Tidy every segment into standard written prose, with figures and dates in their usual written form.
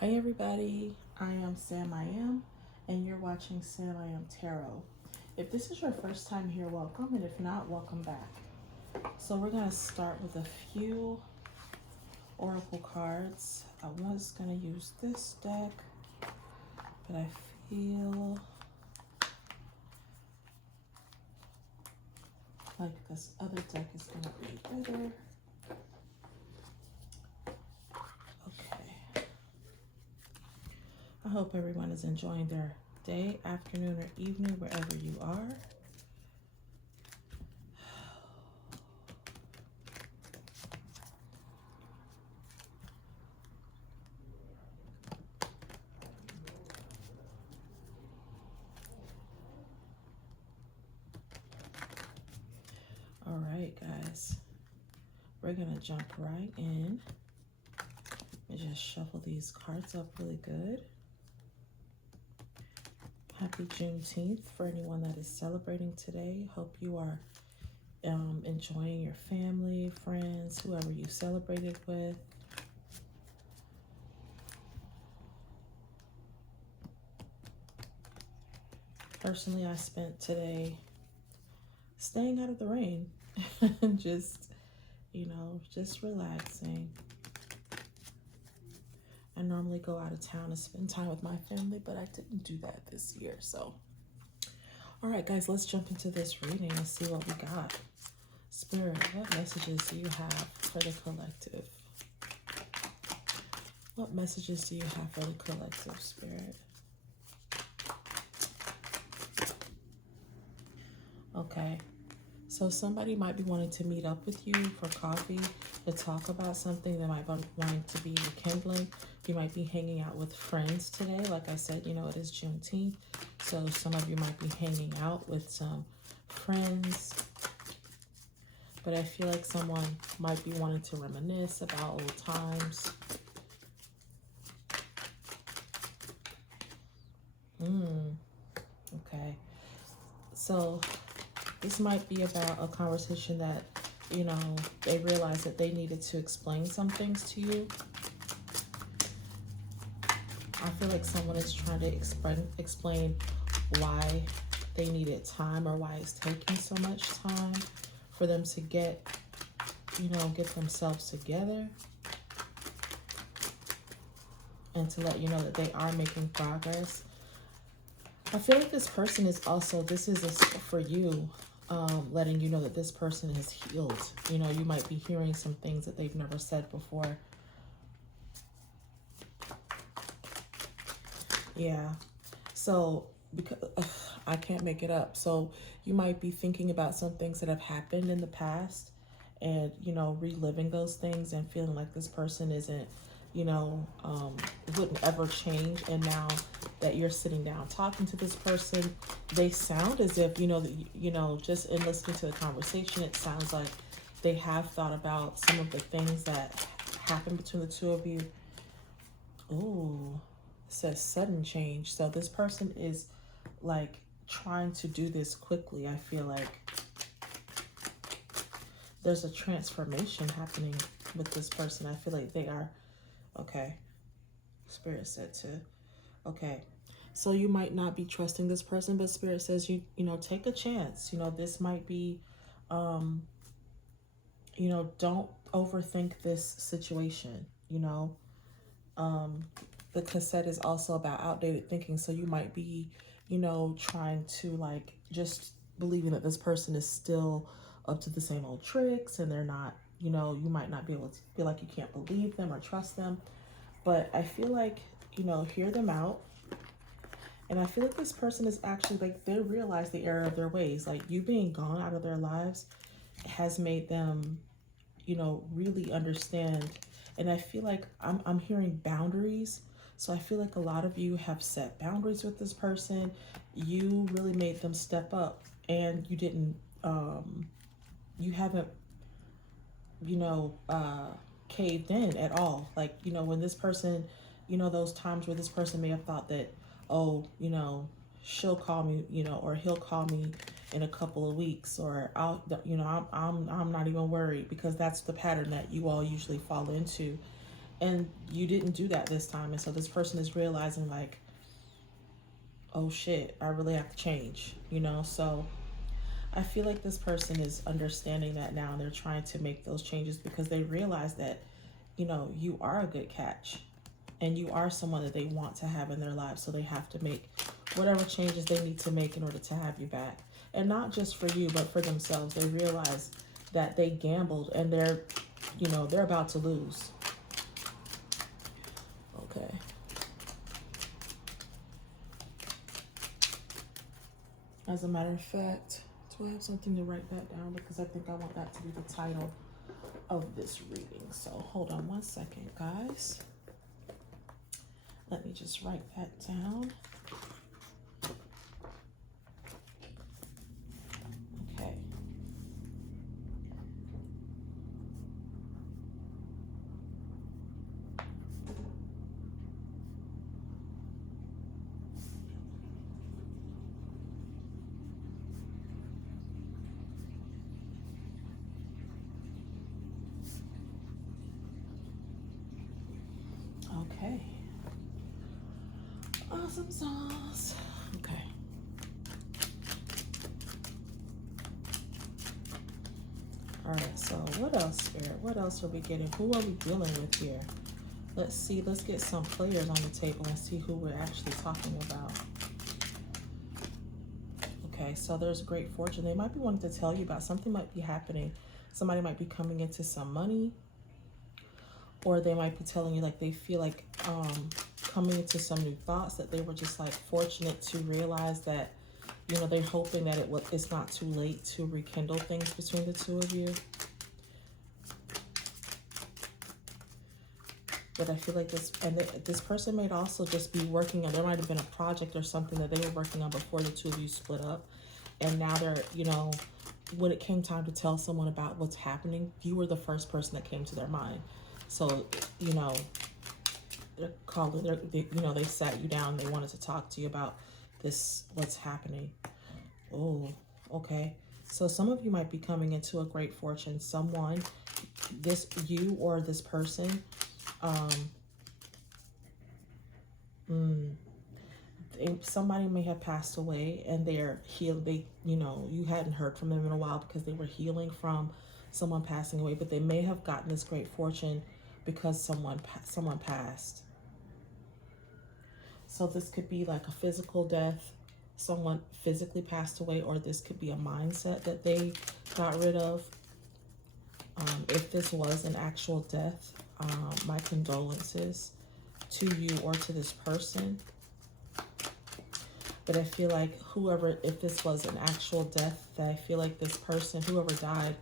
Hi everybody, I am Sam I Am, and you're watching Sam I Am Tarot. If this is your first time here, welcome, and if not, welcome back. So we're going to start with a few oracle cards. I was going to use this deck, but I feel like this other deck is going to be better. Okay. I hope everyone is enjoying their day, afternoon, or evening, wherever you are. All right, guys, we're gonna jump right in and just shuffle these cards up really good. Happy Juneteenth for anyone that is celebrating today. Hope you are enjoying your family, friends, whoever you celebrated with. Personally, I spent today staying out of the rain and just relaxing. I normally go out of town to spend time with my family, but I didn't do that this year. So, all right, guys, let's jump into this reading and see what we got. Spirit, what messages do you have for the collective? What messages do you have for the collective, Spirit? Okay, so somebody might be wanting to meet up with you for coffee to talk about something. They might be wanting to be rekindling. You might be hanging out with friends today. Like I said, it is Juneteenth. So some of you might be hanging out with some friends. But I feel like someone might be wanting to reminisce about old times. Okay. So this might be about a conversation that, they realized that they needed to explain some things to you. I feel like someone is trying to explain why they needed time or why it's taking so much time for them to get themselves together, and to let you know that they are making progress. I feel like this person is also, this is for you, letting you know that this person is healed. You might be hearing some things that they've never said before. Yeah. So, because I can't make it up. So you might be thinking about some things that have happened in the past and, reliving those things and feeling like this person isn't, wouldn't ever change. And now that you're sitting down talking to this person, they sound as if, just in listening to the conversation, it sounds like they have thought about some of the things that happened between the two of you. Ooh, it says sudden change. So this person is like trying to do this quickly. I feel like there's a transformation happening with this person. I feel like they are, okay, Spirit said to, okay. So you might not be trusting this person, but Spirit says take a chance. This might be, don't overthink this situation. The cassette is also about outdated thinking. So you might be, trying to just believing that this person is still up to the same old tricks, and they're not, you might not be able to feel like you can't believe them or trust them. But I feel like, hear them out. And I feel like this person is actually they realize the error of their ways. Like you being gone out of their lives has made them, really understand. And I feel like I'm hearing boundaries. So I feel like a lot of you have set boundaries with this person. You really made them step up, and you didn't, you haven't, you know, uh, caved in at all. Like, when this person, those times where this person may have thought that, oh, she'll call me, or he'll call me in a couple of weeks, or I'm not even worried, because that's the pattern that you all usually fall into. And you didn't do that this time. And so this person is realizing, like, oh shit, I really have to change, you know? So I feel like this person is understanding that now, and they're trying to make those changes because they realize that, you know, you are a good catch and you are someone that they want to have in their lives. So they have to make whatever changes they need to make in order to have you back. And not just for you, but for themselves. They realize that they gambled and they're, you know, they're about to lose. Okay. As a matter of fact, do I have something to write that down? Because I think I want that to be the title of this reading. So hold on one second, guys. Let me just write that down. Okay. Okay. Awesome sauce. Okay. All right, so what else, Spirit? What else are we getting? Who are we dealing with here? Let's see. Let's get some players on the table and see who we're actually talking about. Okay, so there's great fortune. They might be wanting to tell you about something might be happening. Somebody might be coming into some money, or they might be telling you like they feel like coming into some new thoughts, that they were just like fortunate to realize that, you know, they're hoping that it's not too late to rekindle things between the two of you. But I feel like this person might also just be working on, there might have been a project or something that they were working on before the two of you split up. And now they're, you know, when it came time to tell someone about what's happening, you were the first person that came to their mind. So, you know, they're calling, you know, they sat you down, they wanted to talk to you about this, what's happening. Oh, okay. So some of you might be coming into a great fortune. Someone, you or this person, somebody may have passed away and they're healed. You know, you hadn't heard from them in a while because they were healing from someone passing away, but they may have gotten this great fortune because someone passed. So this could be like a physical death, someone physically passed away, or this could be a mindset that they got rid of. If this was an actual death, my condolences to you or to this person. But I feel like if this was an actual death, that I feel like this person, whoever died,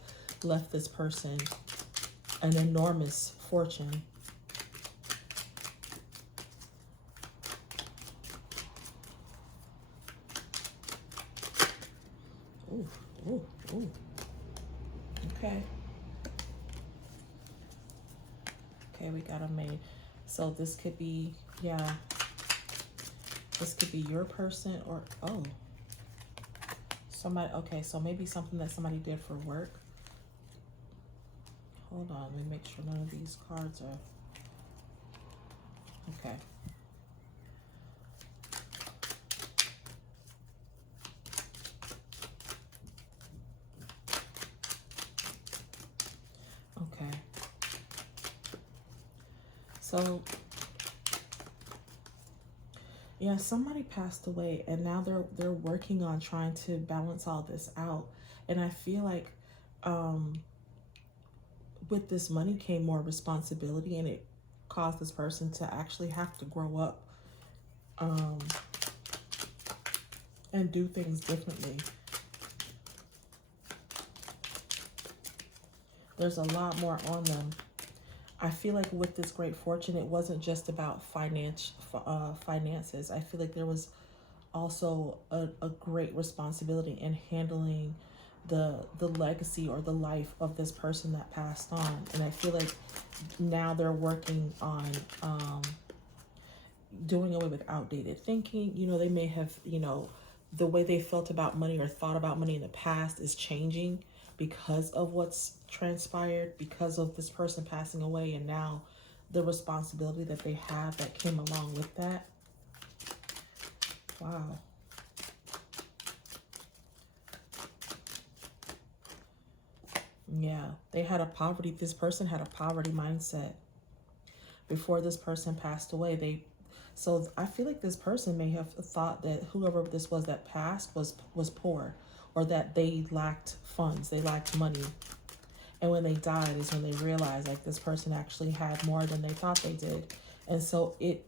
left this person an enormous fortune. Ooh, ooh, ooh. Okay. Okay, we got a maid. So this could be, yeah. This could be your person or, oh. Somebody, okay, so maybe something that somebody did for work. Hold on, let me make sure none of these cards are, okay. Okay. So, yeah, somebody passed away and now they're working on trying to balance all this out. And I feel like with this money came more responsibility, and it caused this person to actually have to grow up and do things differently. There's a lot more on them. I feel like with this great fortune, it wasn't just about finances. I feel like there was also a great responsibility in handling the legacy or the life of this person that passed on. And I feel like now they're working on doing away with outdated thinking. You know, they may have, you know, the way they felt about money or thought about money in the past is changing because of what's transpired, because of this person passing away. And now the responsibility that they have that came along with that. Wow. Yeah, they had a poverty, this person had a poverty mindset. Before this person passed away, so I feel like this person may have thought that whoever this was that passed was poor, or that they lacked funds, they lacked money. And when they died is when they realized like this person actually had more than they thought they did. And so it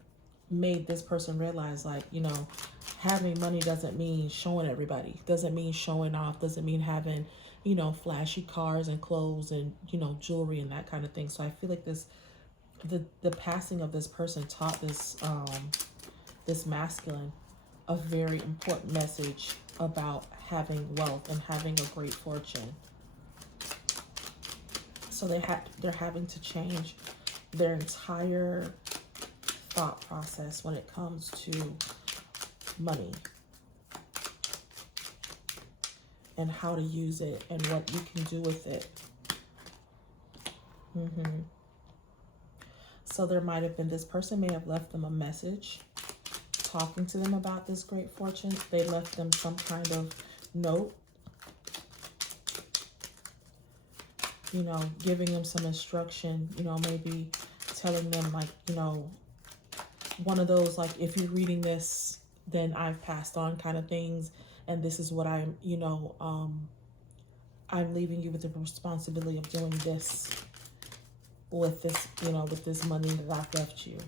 made this person realize, like, you know, having money doesn't mean showing everybody, doesn't mean showing off, doesn't mean having, you know, flashy cars and clothes and, you know, jewelry and that kind of thing. So I feel like the passing of this person taught this masculine a very important message about having wealth and having a great fortune. So they're having to change their entire thought process when it comes to money and how to use it and what you can do with it. So there might have been, this person may have left them a message talking to them about this great fortune. They left them some kind of note, you know, giving them some instruction, you know, maybe telling them, like, you know, one of those, like, if you're reading this, then I've passed on kind of things. And this is what I'm, you know, I'm leaving you with the responsibility of doing this with this, you know, with this money that I've left you.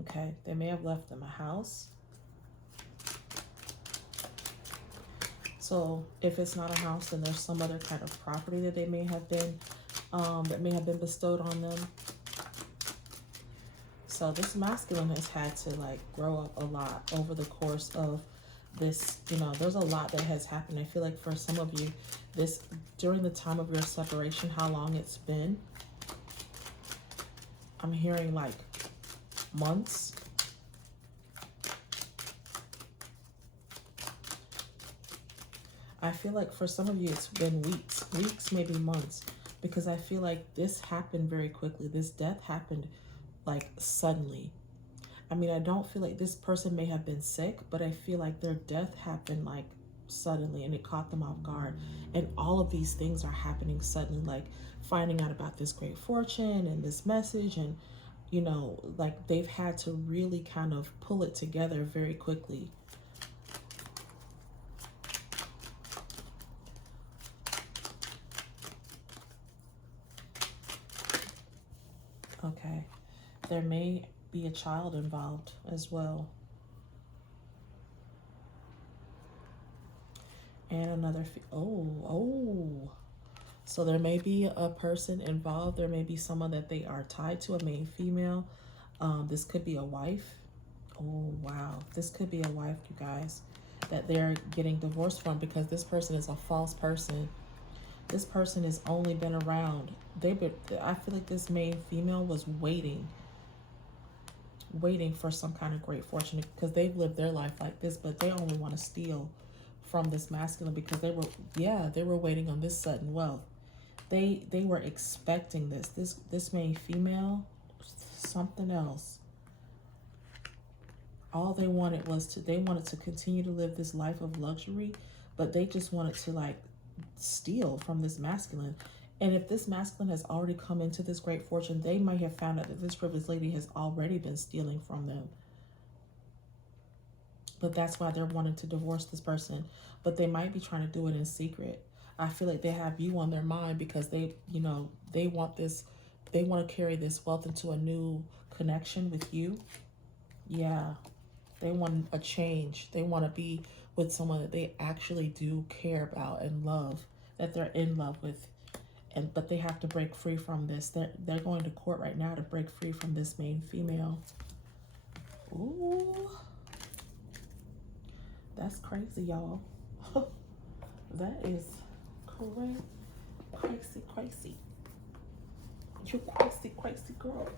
Okay, they may have left them a house. So if it's not a house, then there's some other kind of property that they may have been, bestowed on them. So this masculine has had to like grow up a lot over the course of this, you know, there's a lot that has happened. I feel like for some of you, this, during the time of your separation, how long it's been, I'm hearing like months. I feel like for some of you, it's been weeks, maybe months, because I feel like this happened very quickly. This death happened like suddenly. I mean, I don't feel like this person may have been sick, but I feel like their death happened like suddenly and it caught them off guard. And all of these things are happening suddenly, like finding out about this great fortune and this message. And, you know, like they've had to really kind of pull it together very quickly. Okay. There may be a child involved as well. And another, so there may be a person involved. There may be someone that they are tied to, a main female. This could be a wife. Oh, wow. This could be a wife, you guys, that they're getting divorced from, because this person is a false person. This person has only been around. I feel like this main female was waiting for some kind of great fortune, because they've lived their life like this, but they only want to steal from this masculine, because they were waiting on this sudden wealth. They were expecting this main female, something else. All they wanted was they wanted to continue to live this life of luxury, but they just wanted to like steal from this masculine. And if this masculine has already come into this great fortune, they might have found out that this privileged lady has already been stealing from them. But that's why they're wanting to divorce this person. But they might be trying to do it in secret. I feel like they have you on their mind, because they, you know, they want to carry this wealth into a new connection with you. Yeah. They want a change. They want to be with someone that they actually do care about and love, that they're in love with. But they have to break free from this. They're going to court right now to break free from this main female. Ooh. That's crazy, y'all. That is crazy. You crazy girl.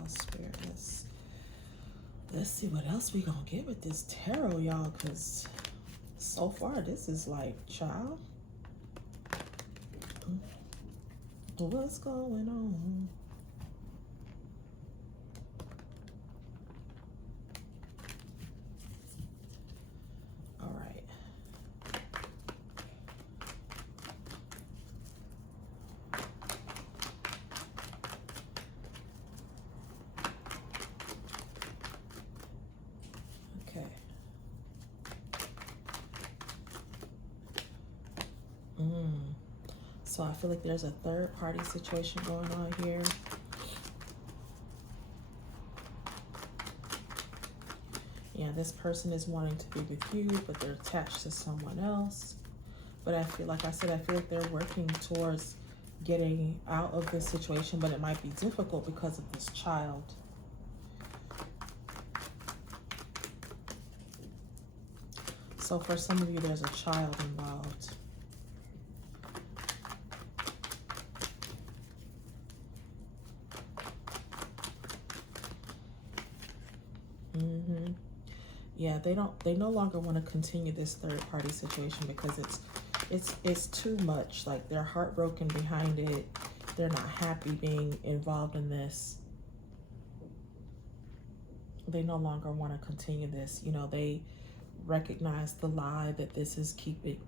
y'all, Spirit. Let's see what else we gonna get with this tarot, y'all, because so far this is like, child, what's going on? All right. Okay. So I feel like there's a third party situation going on here. Yeah, this person is wanting to be with you, but they're attached to someone else. But I feel like I said, I feel like they're working towards getting out of this situation, but it might be difficult because of this child. So for some of you, there's a child involved. Yeah, they no longer want to continue this third party situation because it's too much. Like, they're heartbroken behind it. They're not happy being involved in this. They no longer want to continue this. You know, they recognize the lie that this is keeping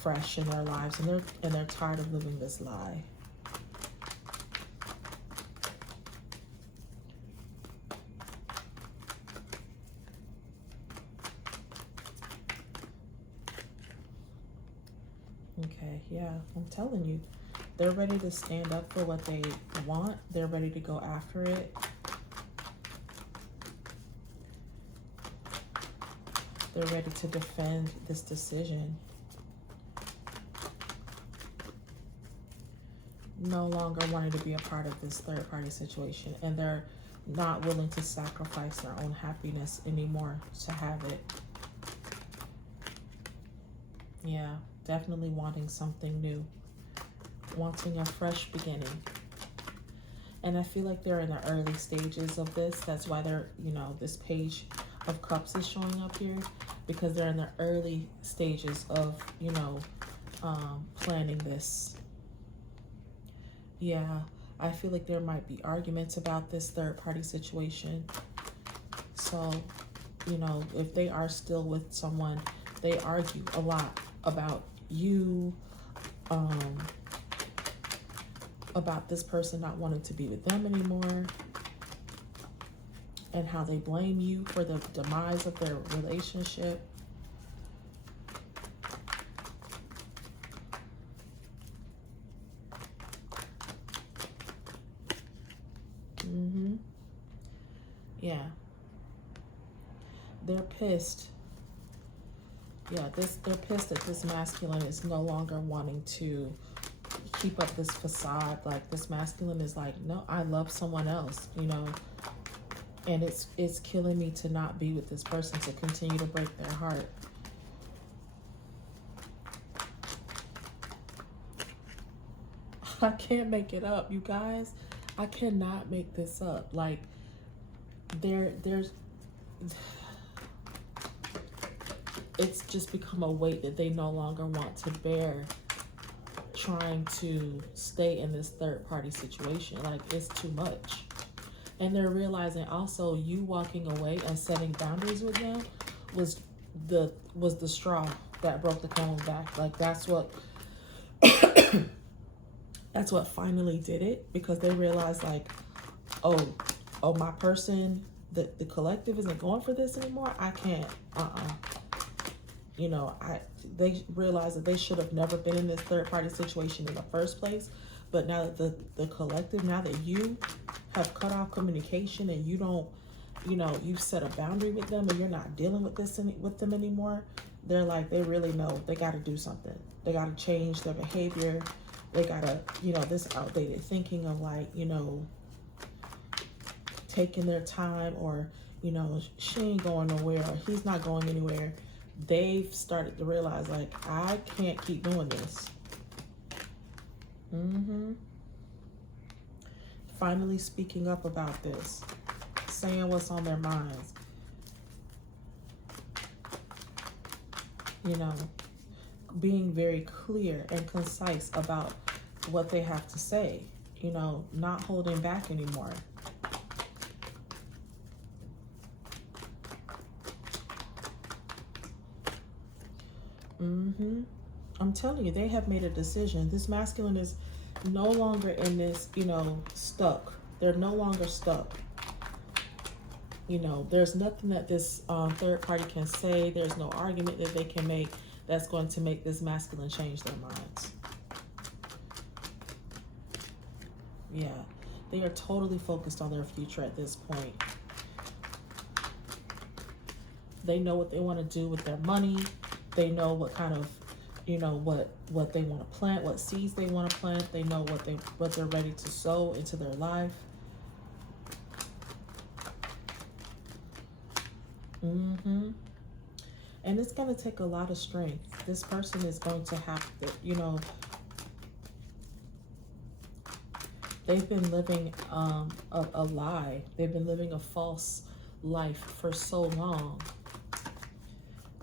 fresh in their lives, and they're tired of living this lie. Okay, yeah, I'm telling you, they're ready to stand up for what they want. They're ready to go after it. They're ready to defend this decision. No longer wanting to be a part of this third party situation, and they're not willing to sacrifice their own happiness anymore to have it. Yeah, definitely wanting something new, wanting a fresh beginning. And I feel like they're in the early stages of this. That's why they're, this Page of Cups is showing up here, because they're in the early stages of, planning this. Yeah, I feel like there might be arguments about this third party situation. So, if they are still with someone, they argue a lot about you, about this person not wanting to be with them anymore, and how they blame you for the demise of their relationship. Yeah. They're pissed. Yeah, they're pissed that this masculine is no longer wanting to keep up this facade. Like, this masculine is like, no, I love someone else, and it's killing me to not be with this person, to continue to break their heart. I can't make it up, you guys. I cannot make this up. Like, there's it's just become a weight that they no longer want to bear, trying to stay in this third party situation. Like, it's too much. And they're realizing also, you walking away and setting boundaries with them was the straw that broke the camel's back. Like, that's what that's what finally did it, because they realized, like, oh, my person, the collective isn't going for this anymore. I can't, they realized that they should have never been in this third party situation in the first place. But now that the collective, now that you have cut off communication, and you don't, you've set a boundary with them, and you're not dealing with with them anymore, they're like, they really know they got to do something. They got to change their behavior. They got to, this outdated thinking of, like, taking their time, or, she ain't going nowhere, or he's not going anywhere. They've started to realize, like, I can't keep doing this. finally speaking up about this, saying what's on their minds. You know, being very clear and concise about what they have to say. You know, not holding back anymore. I'm telling you, they have made a decision. This masculine is no longer in this, you know, stuck. They're no longer stuck. You know, there's nothing that this third party can say. There's no argument that they can make that's going to make this masculine change their minds. Yeah, they are totally focused on their future at this point. They know what they want to do with their money. They know what kind of, you know, what they want to plant, what seeds they want to plant. They know what they're ready to sow into their life. And it's going to take a lot of strength. This person is going to have to, you know, they've been living a lie. They've been living a false life for so long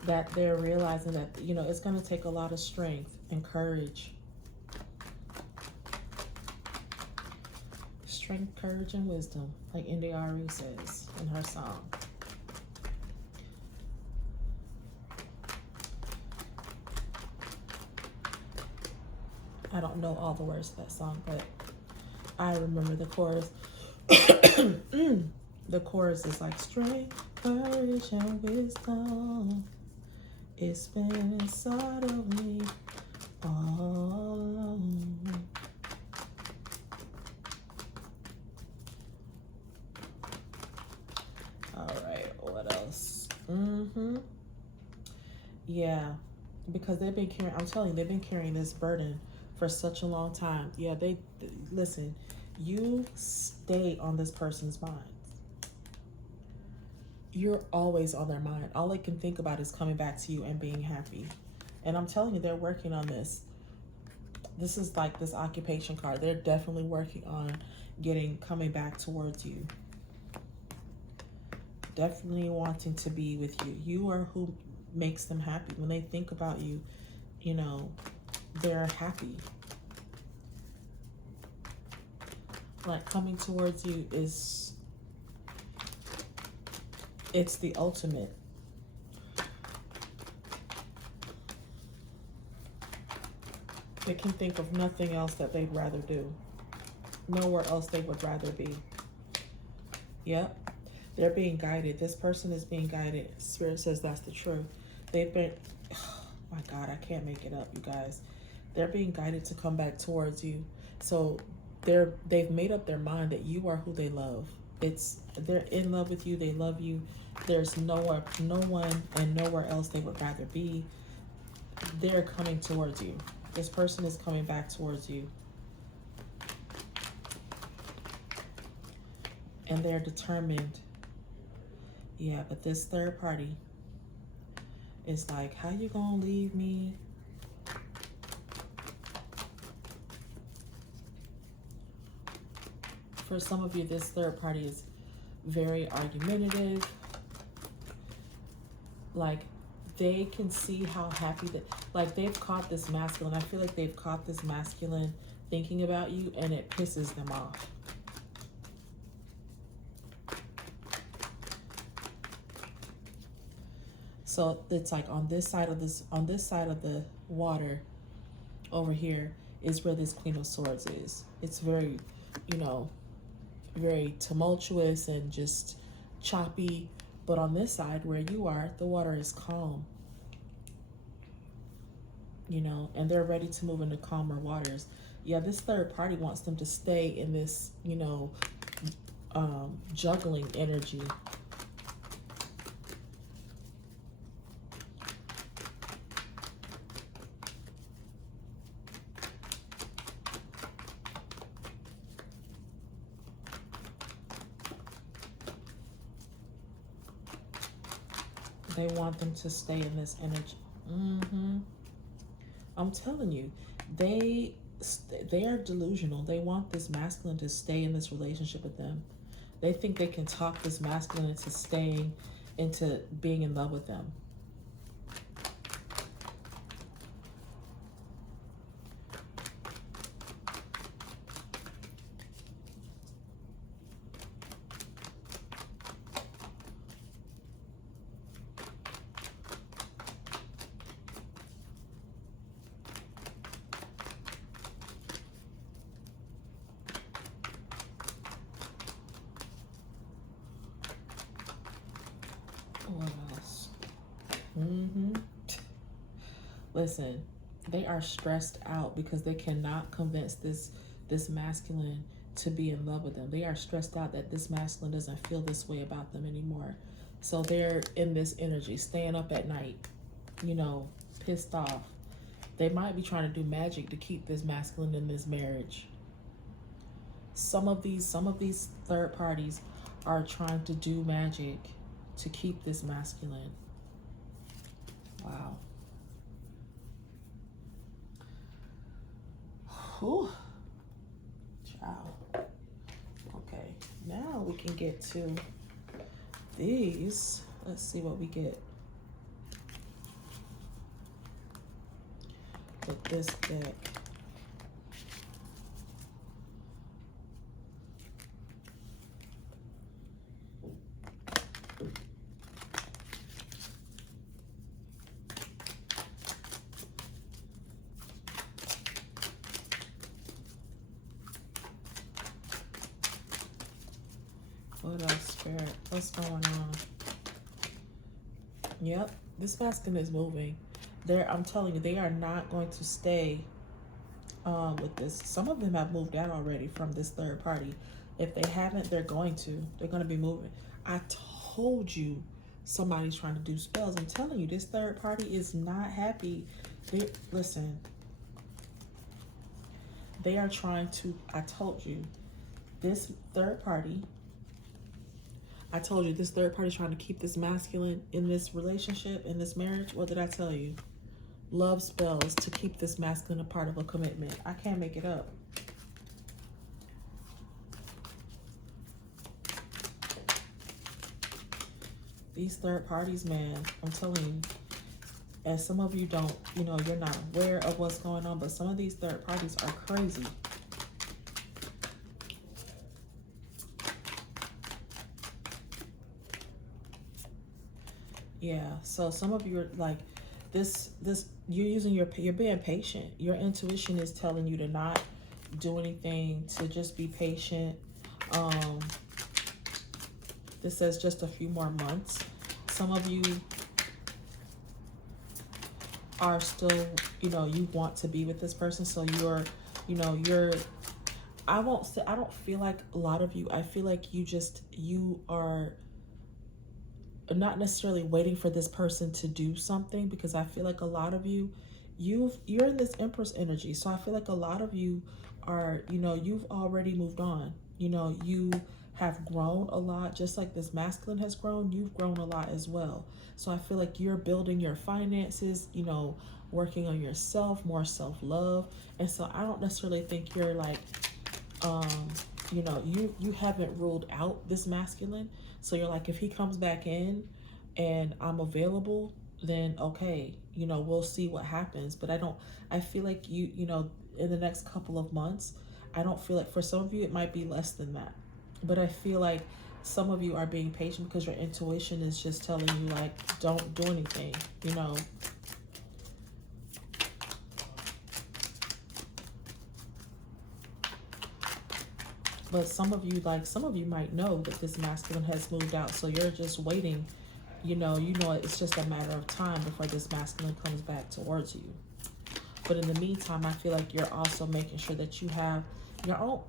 that they're realizing that, you know, it's going to take a lot of strength and courage. Strength, courage, and wisdom, like India Arie says in her song. I don't know all the words to that song, but I remember the chorus. The chorus is like, strength, courage, and wisdom. It's been inside of me all along. All right, what else? Yeah, because they've been carrying, I'm telling you, they've been carrying this burden for such a long time. Yeah, listen, you stay on this person's mind. You're always on their mind. All they can think about is coming back to you and being happy. And I'm telling you, they're working on this. This is like this occupation card. They're definitely working on coming back towards you. Definitely wanting to be with you. You are who makes them happy. When they think about you, you know, they're happy. Like, coming towards you is, it's the ultimate. They can think of nothing else that they'd rather do. Nowhere else they would rather be. Yep. They're being guided. This person is being guided. Spirit says that's the truth. They've been, oh my God, I can't make it up, you guys. They're being guided to come back towards you. So they've made up their mind that you are who they love. They're in love with you. They love you. There's no one and nowhere else they would rather be. They're coming towards you. This person is coming back towards you. And they're determined. Yeah, but this third party is like, how you gonna leave me? For some of you, this third party is very argumentative. Like, they can see how happy that, like, they've caught this masculine. I feel like they've caught this masculine thinking about you, and it pisses them off. So it's like on this side of the water over here is where this Queen of Swords is. It's very, you know, very tumultuous and just choppy. But on this side where you are, the water is calm. You know, and they're ready to move into calmer waters. Yeah, this third party wants them to stay in this, you know, juggling energy. They want them to stay in this energy. I'm telling you, they they are delusional. They want this masculine to stay in this relationship with them. They think they can talk this masculine into staying, into being in love with them. What else? Listen, they are stressed out because they cannot convince this masculine to be in love with them. They are stressed out that this masculine doesn't feel this way about them anymore. So they're in this energy, staying up at night, you know, pissed off. They might be trying to do magic to keep this masculine in this marriage. Some of these third parties are trying to do magic to keep this masculine. Wow. Whew. Ciao. Okay, now we can get to these. Let's see what we get with this deck. What else, Spirit? What's going on? Yep, this masculine is moving. I'm telling you, they are not going to stay with this. Some of them have moved out already from this third party. If they haven't, they're going to. They're going to be moving. I told you somebody's trying to do spells. I'm telling you, this third party is not happy. Listen, they are trying to, I told you, this third party is trying to keep this masculine in this relationship, in this marriage. What did I tell you? Love spells to keep this masculine a part of a commitment. I can't make it up. These third parties, man, I'm telling you, and some of you don't, you know, you're not aware of what's going on, but some of these third parties are crazy. Yeah, so some of you are like this you're being patient. Your intuition is telling you to not do anything, to just be patient. This says just a few more months. Some of you are still, you know, you want to be with this person, so you're, you know, I don't feel like a lot of you, I feel like you are not necessarily waiting for this person to do something, because I feel like a lot of you, you're in this Empress energy. So I feel like a lot of you are, you know, you've already moved on. You know, you have grown a lot, just like this masculine has grown. You've grown a lot as well. So I feel like you're building your finances, you know, working on yourself, more self-love. And so I don't necessarily think you're like, you know, you haven't ruled out this masculine. So you're like, if he comes back in and I'm available, then okay, you know, we'll see what happens. But I feel like you know, in the next couple of months, I don't feel like, for some of you, it might be less than that. But I feel like some of you are being patient because your intuition is just telling you, like, don't do anything, you know. But some of you might know that this masculine has moved out, so you're just waiting. You know it's just a matter of time before this masculine comes back towards you. But in the meantime, I feel like you're also making sure that you have your own.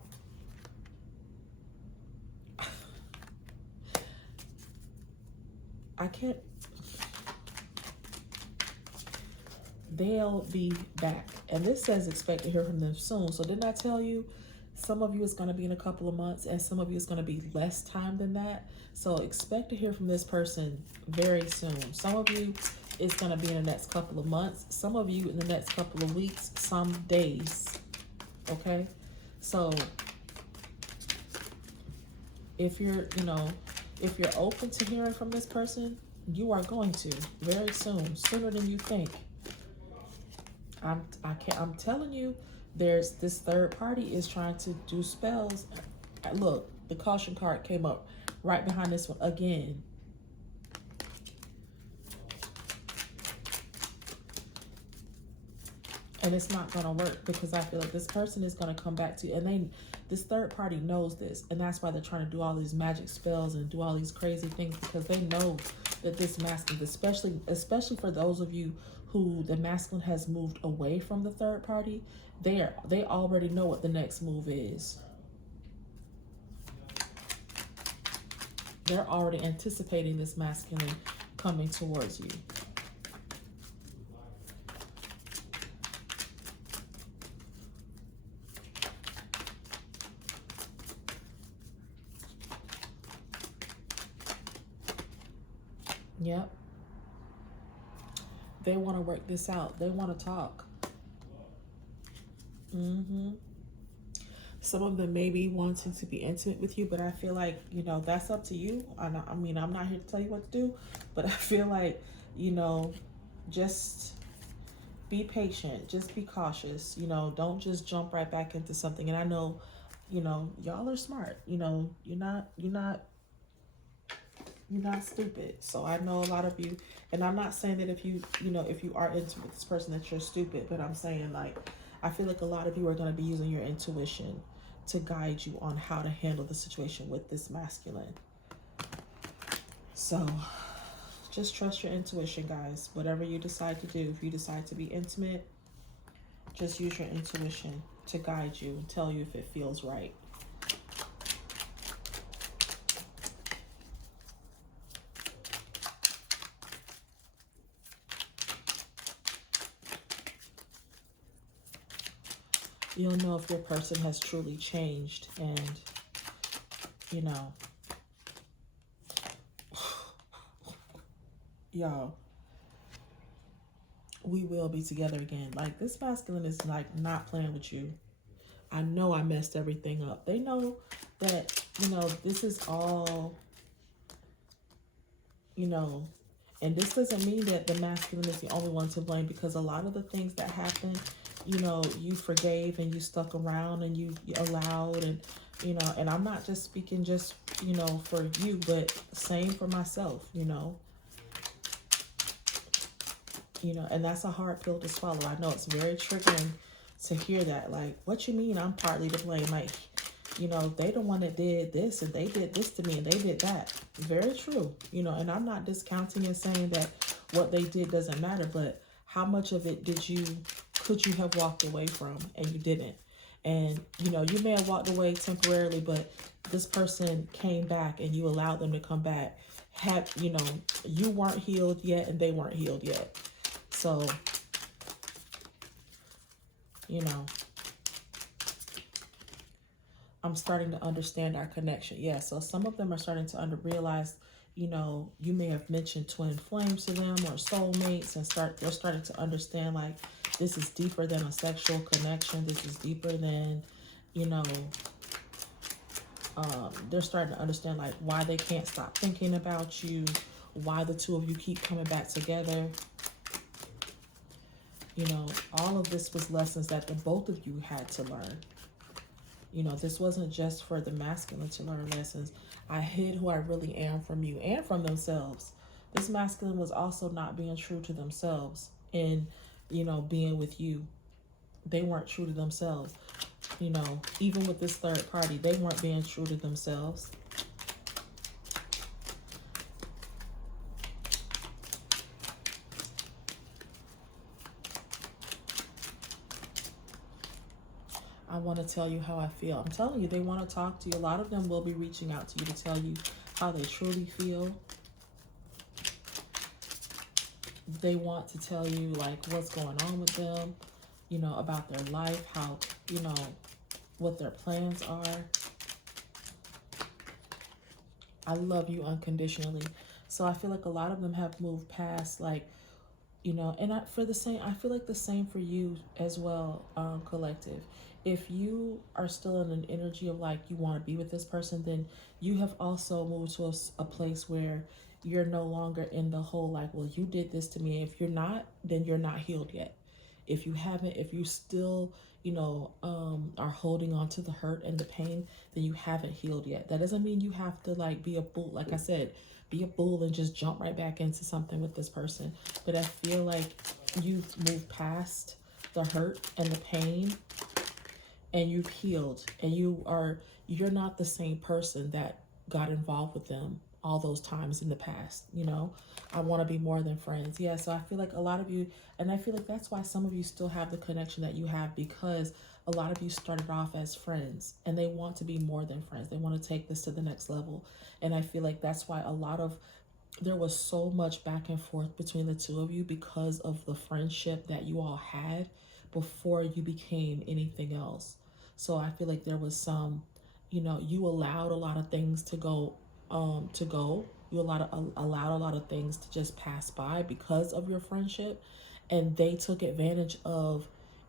I can't. They'll be back. And this says expect to hear from them soon. So didn't I tell you? Some of you is going to be in a couple of months, and some of you is going to be less time than that. So expect to hear from this person very soon. Some of you is going to be in the next couple of months. Some of you in the next couple of weeks, some days. Okay? So if you're, if you're open to hearing from this person, you are going to very soon, sooner than you think. I'm telling you, there's this third party is trying to do spells. Look, the caution card came up right behind this one again. And it's not going to work, because I feel like this person is going to come back to you, and this third party knows this, and that's why they're trying to do all these magic spells and do all these crazy things, because they know that this masculine, especially for those of you who the masculine has moved away from the third party, they already know what the next move is. They're already anticipating this masculine coming towards you. Yep. They want to work this out. They want to talk. Some of them may be wanting to be intimate with you, but I feel like, that's up to you. I mean, I'm not here to tell you what to do, but I feel like, just be patient. Just be cautious. Don't just jump right back into something. And I know, y'all are smart. You're not stupid. So I know a lot of you, and I'm not saying that if you are into with this person that you're stupid, but I'm saying, like, I feel like a lot of you are going to be using your intuition to guide you on how to handle the situation with this masculine. So just trust your intuition, guys. Whatever you decide to do, if you decide to be intimate, just use your intuition to guide you and tell you if it feels right. You'll know if your person has truly changed, and, y'all, we will be together again. Like, this masculine is, like, not playing with you. I know I messed everything up. They know that, this is all, and this doesn't mean that the masculine is the only one to blame, because a lot of the things that happened, you forgave and you stuck around and you allowed, and, and I'm not just speaking just, for you, but same for myself, and that's a hard pill to swallow. I know it's very triggering to hear that. Like, what you mean I'm partly to blame? Like, they the one that did this, and they did this to me, and they did that. Very true, and I'm not discounting and saying that what they did doesn't matter, but how much of it could you have walked away from, and you didn't? And, you may have walked away temporarily, but this person came back and you allowed them to come back. You weren't healed yet, and they weren't healed yet. So, I'm starting to understand our connection. Yeah, so some of them are starting to realize, you may have mentioned twin flames to them or soulmates, and they're starting to understand, like, this is deeper than a sexual connection. This is deeper than, they're starting to understand, like, why they can't stop thinking about you, why the two of you keep coming back together. All of this was lessons that the both of you had to learn. This wasn't just for the masculine to learn lessons. I hid who I really am from you and from themselves. This masculine was also not being true to themselves in, being with you. They weren't true to themselves. Even with this third party, they weren't being true to themselves. I want to tell you how I feel. I'm telling you, they want to talk to you. A lot of them will be reaching out to you to tell you how they truly feel. They want to tell you, like, what's going on with them, about their life, how, what their plans are. I love you unconditionally. So I feel like a lot of them have moved past, like, you know. And for the same, I feel like the same for you as well, collective. If you are still in an energy of like you want to be with this person, then you have also moved to a place where you're no longer in the whole like, well, you did this to me. If you're not, then you're not healed yet. If you haven't, if you still, are holding on to the hurt and the pain, then you haven't healed yet. That doesn't mean you have to like be a bull. Like I said, be a bull and just jump right back into something with this person. But I feel like you've moved past the hurt and the pain, and you've healed, and you're not the same person that got involved with them all those times in the past. I want to be more than friends. Yeah, so I feel like a lot of you, and I feel like that's why some of you still have the connection that you have, because a lot of you started off as friends and they want to be more than friends. They want to take this to the next level. And I feel like that's why there was so much back and forth between the two of you, because of the friendship that you all had before you became anything else. So I feel like there was some, you allowed a lot of things to go. You allowed a lot of things to just pass by because of your friendship, and they took advantage of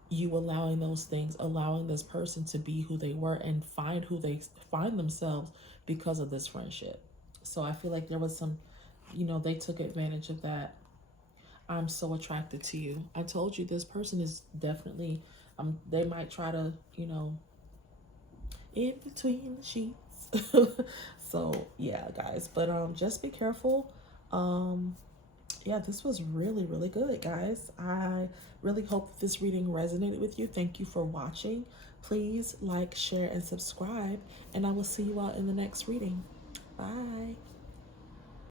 you allowing those things, allowing this person to be who they were and find who they find themselves because of this friendship. So I feel like there was some, they took advantage of that. I'm so attracted to you. I told you this person is definitely, they might try to, in between the sheets. So yeah, guys, but just be careful. Um, yeah, this was really, really good, guys. I really hope this reading resonated with you. Thank you for watching. Please like, share, and subscribe, and I will see you all in the next reading. Bye.